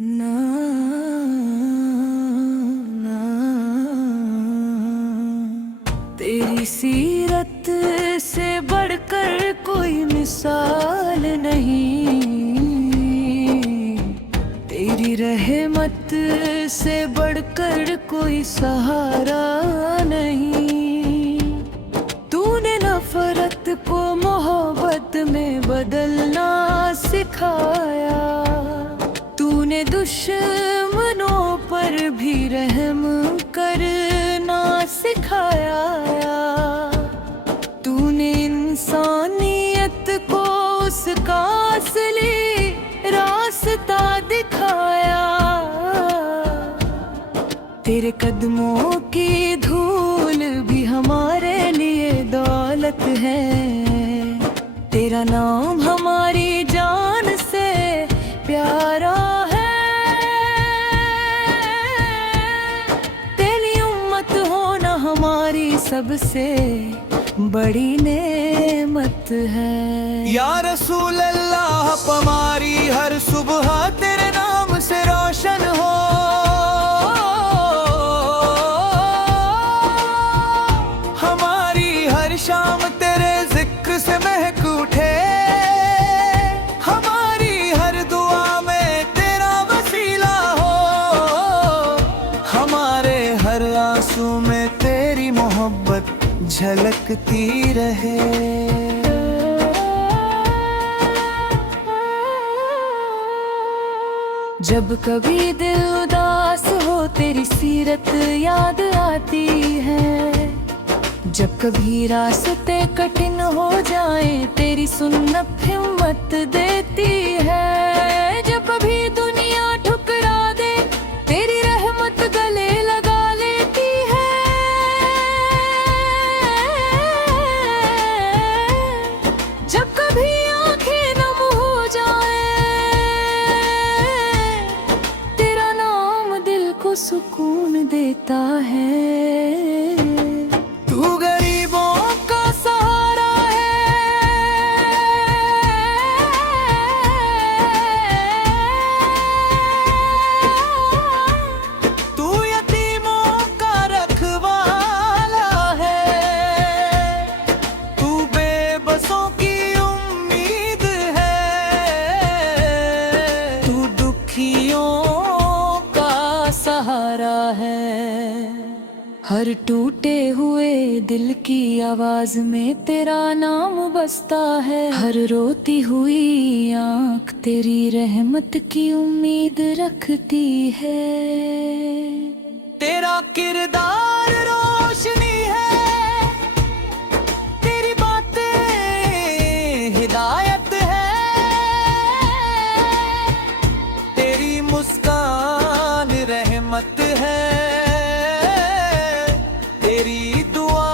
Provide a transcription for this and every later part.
ना ना तेरी सीरत से बढ़कर कोई मिसाल नहीं, तेरी रहमत से बढ़कर कोई सहारा नहीं। तूने नफरत को मोहब्बत में बदलना सिखाया, तूने दुश्मनों पर भी रहम करना सिखाया। तूने इंसानियत को उसका असली रास्ता दिखाया। तेरे कदमों की धूल भी हमारे लिए दौलत है, तेरा नाम हमारी जान से प्यारा है। तेरी उम्मत होना हमारी सबसे बड़ी नेमत है। या रसूल अल्लाह, हमारी हर सुबह तेरे नाम से रोशन हो। हमारी हर शाम तेरे जिक्र से महक उठे। हमारी हर दुआ में तेरा वसीला हो। हमारे हर आंसू में तेरी मोहब्बत झलकती रहे। जब कभी दिल उदास हो तेरी सीरत याद आती है, जब कभी रास्ते कठिन हो जाए तेरी सुन्नत हिम्मत देती है। जब कभी दुनिया ठुकरा दे तेरी रहमत गले लगा लेती है। जब कभी आंखें नम हो जाए तेरा नाम दिल को सुकून देता है। तू गरीबों का सहारा है, तू यतीमों का रखवाला है। तू बेबसों की उम्मीद है, तू दुखियों का सहारा है। हर टूटे हुए दिल की आवाज में तेरा नाम बसता है। हर रोती हुई आंख तेरी रहमत की उम्मीद रखती है। तेरा किरदार रोशनी है, तेरी बातें हिदायत है। तेरी मुस्कान रहमत है, तेरी दुआ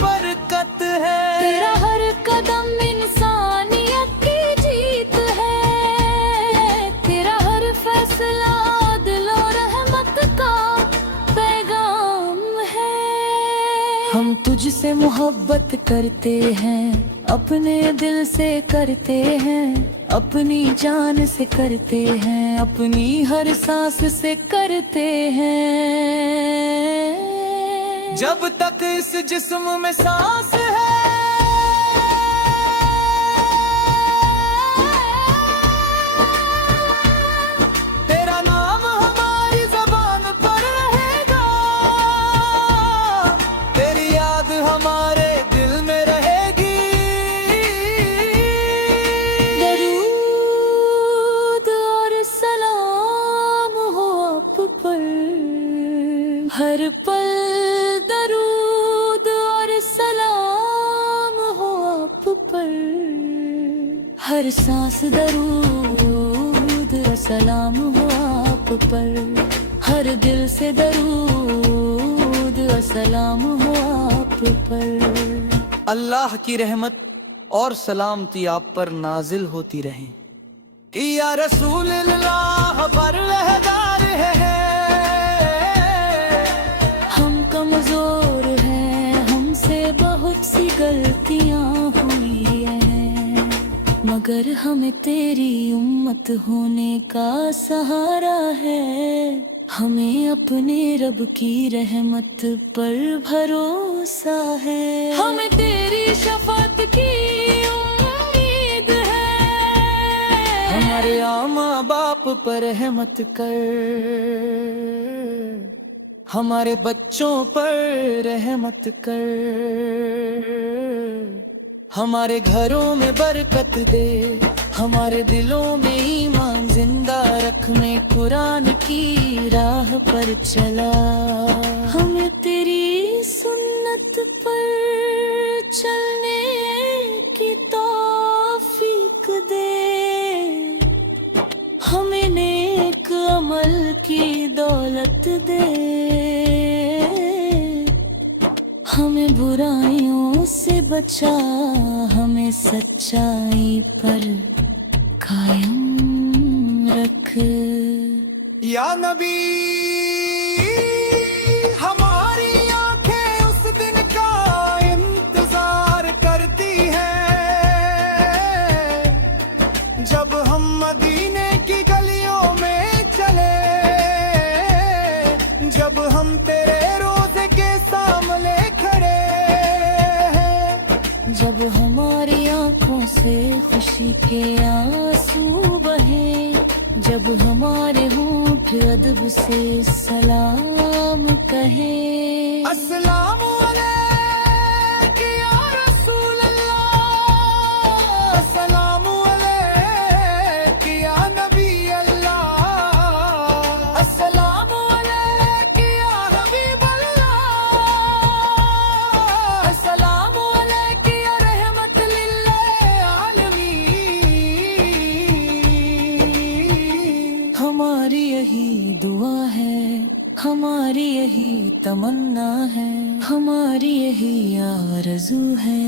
बरकत है। तेरा हर कदम इंसानियत की जीत है, तेरा हर फैसला अदल और रहमत का पैगाम है। हम तुझसे मोहब्बत करते हैं, अपने दिल से करते हैं, अपनी जान से करते हैं, अपनी हर सांस से करते हैं। जब तक इस जिस्म में सांस है, तेरा नाम हमारी ज़बान पर रहेगा। तेरी याद हमारे दिल में रहेगी। दरूद और सलाम हो आप पर हर पल। दरूद और सलाम हो आप पर हर सांस। दरूद और सलाम हो आप पर हर दिल से। दरूद और सलाम हो आप पर। अल्लाह की रहमत और सलामती आप पर नाजिल होती रहे। या रसूल अल्लाह पर रहदार है। हम कमजोर हैं, हमसे बहुत सी गलतियां हुई हैं, मगर हमें तेरी उम्मत होने का सहारा है, हमें अपने रब की रहमत पर भरोसा है, हमें तेरी शफात की उम्मीद है, हमारे माँ बाप पर रहमत कर, हमारे बच्चों पर रहमत कर, हमारे घरों में बरकत दे, हमारे दिलों में ईमान जिंदा रख, में कुरान की राह पर चला, हमें तेरी सुन्नत पर चलने की तौफीक दे, हमें नेक अमल की दौलत दे, हमें बुराइयों से बचा, हमें सच्चाई पर कायम रख। या नबी हमारी आंखें उस दिन का इंतजार करती हैं, जब हम मदीने की गलियों में चले, जब हम तेरे रोजे के सामने खड़े हैं, जब हमारी आंखों से खुशी के आंसू बहे, जब हमारे होंठ अदब से सलाम कहे, अस्सलामु अलैका या रसूल अल्लाह, अस्सलामु अलैका या नबी अल्लाह, अस्सलामु अलैका या हबीब अल्लाह, अस्सलामु अलैका या रहमत लिल आलमीन। हमारी यही दुआ है, हमारी यही तमन्ना है, हमारी यही आरज़ू है,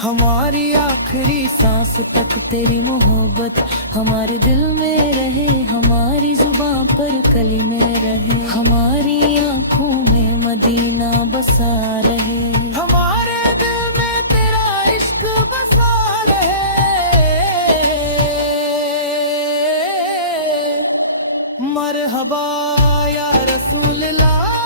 हमारी आखिरी सांस तक तेरी मोहब्बत हमारे दिल में रहे, हमारी जुबां पर कलिमे रहे, हमारी आंखों में मदीना बसा रहे, हमारे दिल में तेरा इश्क बसा रहे। मरहबा या रसूल अल्लाह।